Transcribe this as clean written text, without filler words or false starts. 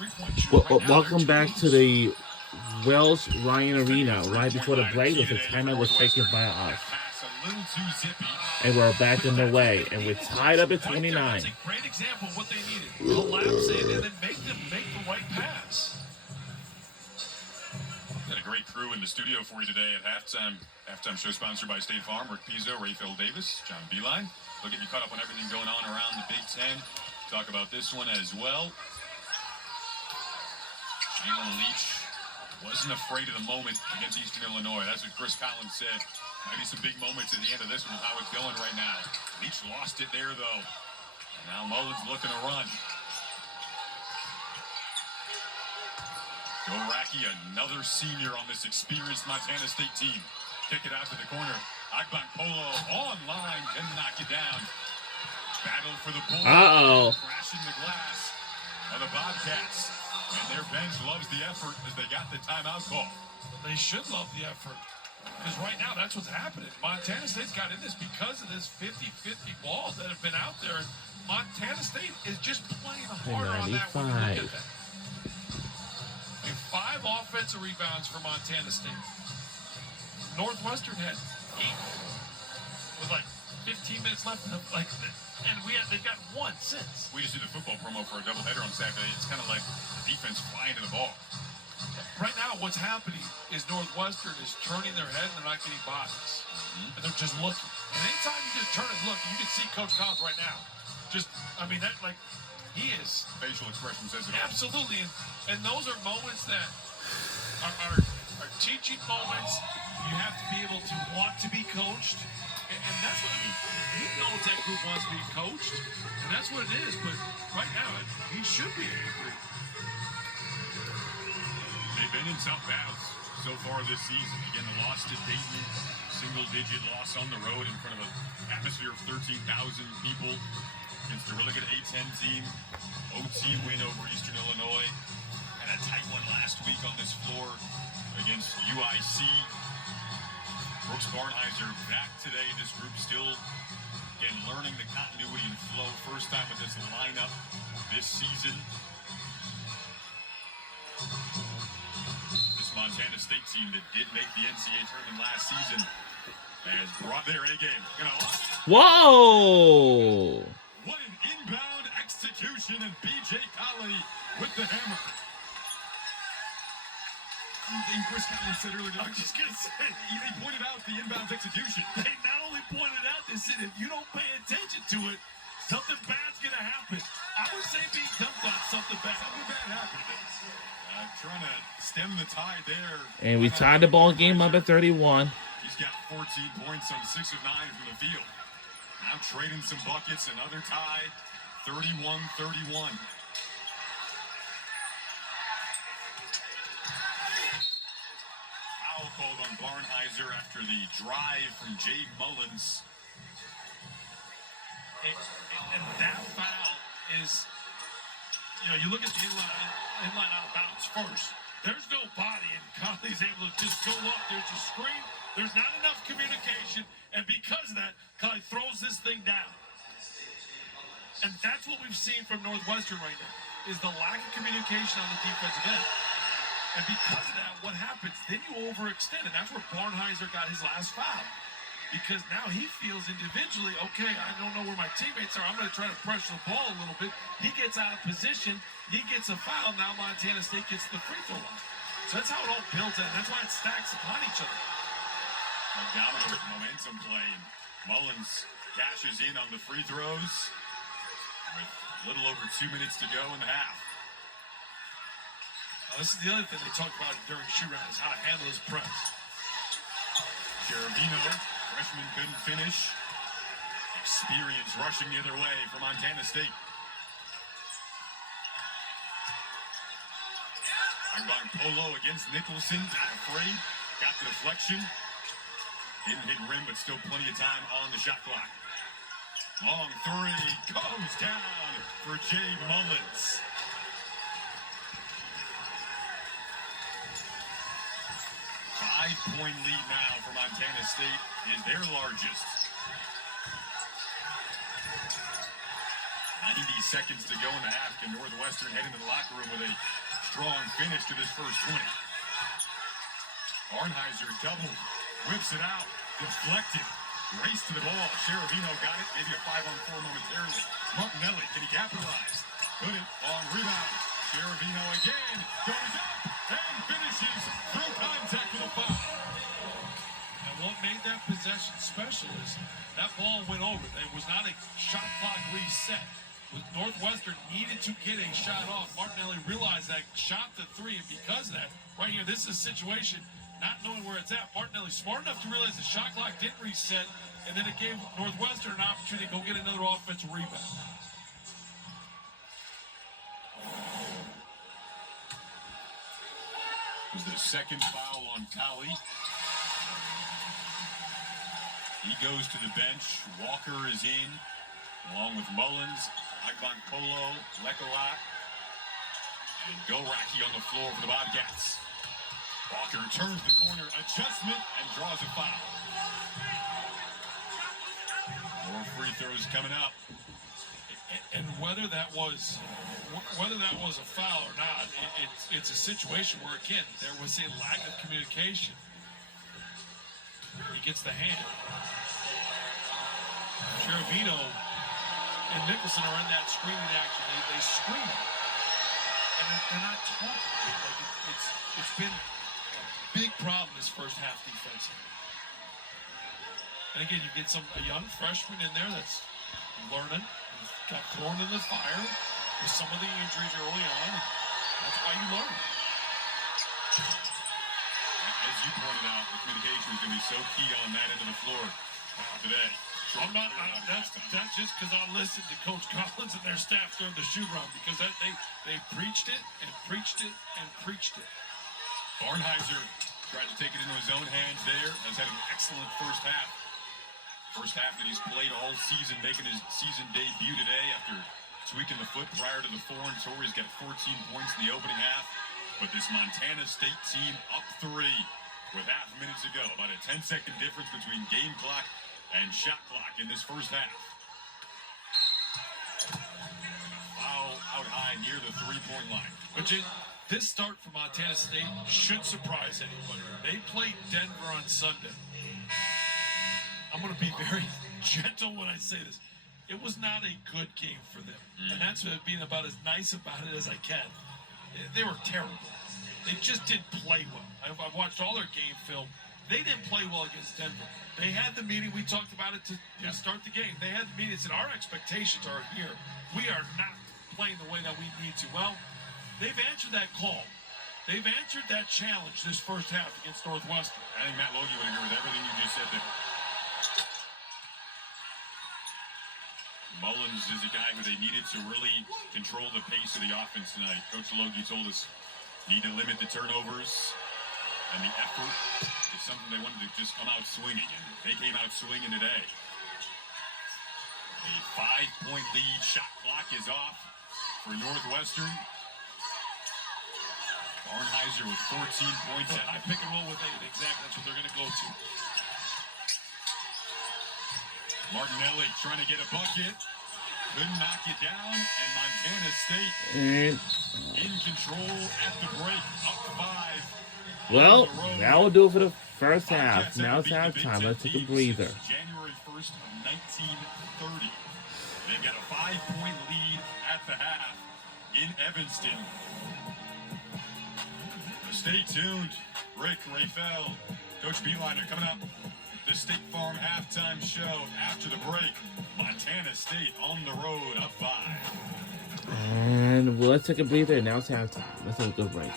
three-point shooter right now. Welcome back to the Wells Ryan Arena. Right before the break, the timeout was taken by us. And we're back in the way. And we're tied up at 29. That's a great example of what they needed. Collapse it and then make them make the right pass. Got a great crew in the studio for you today at halftime. Halftime show sponsored by State Farm. Rick Pizzo, Rayfield Davis, John Beeline. They'll get you caught up on everything going on around the Big Ten. Talk about this one as well. Jalen Leach wasn't afraid of the moment against Eastern Illinois. That's what Chris Collins said. Might be some big moments at the end of this one with how it's going right now. Leach lost it there, though. And now Mullins looking to run. Joe Racky, another senior on this experienced Montana State team. Kick it out to the corner. Akban Polo online, can knock it down. Battle for the ball. Crashing the glass of the Bobcats. And their bench loves the effort as they got the timeout call. They should love the effort. Because right now, that's what's happening. Montana State's got in this because of this 50-50 balls that have been out there. Montana State is just playing harder on that when you look at that. And 5 offensive rebounds for Montana State. Northwestern had 8 with like 15 minutes left in the, and they've got 1 since. We just did a football promo for a doubleheader on Saturday. It's kind of like the defense flying to the ball. Right now, what's happening is Northwestern is turning their head and they're not getting bodies. And they're just looking. And anytime you just turn and look, you can see Coach Collins right now. He is. Facial expression says it. Absolutely. And those are moments that are teaching moments. You have to be able to want to be coached. And that's what he knows that group wants to be coached. And that's what it is. But right now, he should be angry. They've been in tough battles so far this season. Again, the loss to Dayton, single-digit loss on the road in front of an atmosphere of 13,000 people against a really good A-10 team. OT win over Eastern Illinois. And a tight one last week on this floor against UIC. Brooks Barnheiser back today. This group still, again, learning the continuity and flow. First time with this lineup this season. This Montana State team that did make the NCAA tournament last season has brought their A-game. Whoa! What an inbound execution, and B.J. Colley with the hammer. And Chris Collins said earlier, I was just going to say, they pointed out the inbound execution. They not only pointed out, they said, if you don't pay attention to it, something bad's going to happen. I would say being dumped on something bad. Something bad happened. Trying to stem the tide there. And we tied the ball game up at 31. He's got 14 points on 6 of 9 from the field. Now trading some buckets, another tie, 31-31. Foul called on Barnheiser after the drive from Jay Mullins. And that foul is, you look at the inline out of bounds first. There's no body, and Colley's able to just go up. There's a screen. There's not enough communication, and because of that, Colley throws this thing down. And that's what we've seen from Northwestern right now, is the lack of communication on the defensive end. And because of that, what happens? Then you overextend, and that's where Barnheiser got his last foul. Because now he feels individually, okay, I don't know where my teammates are. I'm going to try to pressure the ball a little bit. He gets out of position. He gets a foul. Now Montana State gets the free throw line. So that's how it all builds in. That's why it stacks upon each other. Dominant momentum play. And Mullins cashes in on the free throws with a little over 2 minutes to go in the half. This is the other thing they talk about during shoot-around is how to handle his press. Garavino, freshman, couldn't finish. Experience rushing the other way for Montana State. Akban Polo against Nicholson, not afraid. Got the deflection. Didn't hit rim, but still plenty of time on the shot clock. Long three goes down for Jay Mullins. 5-point lead now for Montana State is their largest. seconds to go in the half. Can Northwestern head into the locker room with a strong finish to this first 20? Arnheiser double, whips it out, deflected, race to the ball. Cheravino got it, maybe a 5-on-4 momentarily. Martinelli, can he capitalize? Couldn't, long rebound. Cheravino again, goes up, and finishes through contact with a foul. And what made that possession special is that ball went over. It was not a shot clock reset. Northwestern needed to get a shot off. Martinelli realized that, shot the three, and because of that, right here, this is a situation, not knowing where it's at. Martinelli smart enough to realize the shot clock didn't reset, and then it gave Northwestern an opportunity to go get another offensive rebound. It was the second foul on Talley. He goes to the bench. Walker is in, along with Mullins, Akban Polo, Lekolat, and Goraki on the floor for the Bobcats. Walker turns the corner, adjustment, and draws a foul. More free throws coming up. And whether that was a foul or not, it's a situation where, again, there was a lack of communication. He gets the hand. Cheravino and Nicholson are in that screaming action. They scream, and they're not talking. Like it's been a big problem this first half defensively. And again, you get a young freshman in there that's learning. He's got thrown in the fire with some of the injuries early on. That's why you learn. As you pointed out, the communication is going to be so key on that end of the floor today. I'm not. That's just because I listened to Coach Collins and their staff during the shoot around, because they preached it and preached it and preached it. Arnheiser tried to take it into his own hands there. Has had an excellent first half. First half that he's played all season, making his season debut today after tweaking the foot prior to the foreign tour. He's got 14 points in the opening half. But this Montana State team up 3 with half a minute to go. About a 10-second difference between game clock and shot clock in this first half. Foul out high near the three-point line. But this start for Montana State should surprise anybody. They played Denver on Sunday. I'm going to be very gentle when I say this. It was not a good game for them. And that's being about as nice about it as I can. They were terrible. They just didn't play well. I've watched all their game film. They didn't play well against Denver. They had the meeting. We talked about it to start the game. They had the meeting and said, our expectations are here. We are not playing the way that we need to. Well, they've answered that call. They've answered that challenge this first half against Northwestern. I think Matt Logie would agree with everything you just said there. Mullins is a guy who they needed to really control the pace of the offense tonight. Coach Logie told us need to limit the turnovers, and the effort is something they wanted to just come out swinging, and they came out swinging today. A 5-point lead, shot clock is off for Northwestern. Arnheiser with 14 points. I pick and roll with 8. Exactly, that's what they're going to go to. Martinelli trying to get a bucket. Couldn't knock it down, and Montana State in control at the break, up 5. Well, that will do it for the first half. Now it's halftime. Let's take a breather. January 1st, 1930. They've got a 5-point lead at the half in Evanston. Stay tuned. Rick, Raphael, Coach Beeliner coming up. The State Farm halftime show after the break. Montana State on the road, up 5. And let's take a breather. Now it's halftime. Let's take a good break.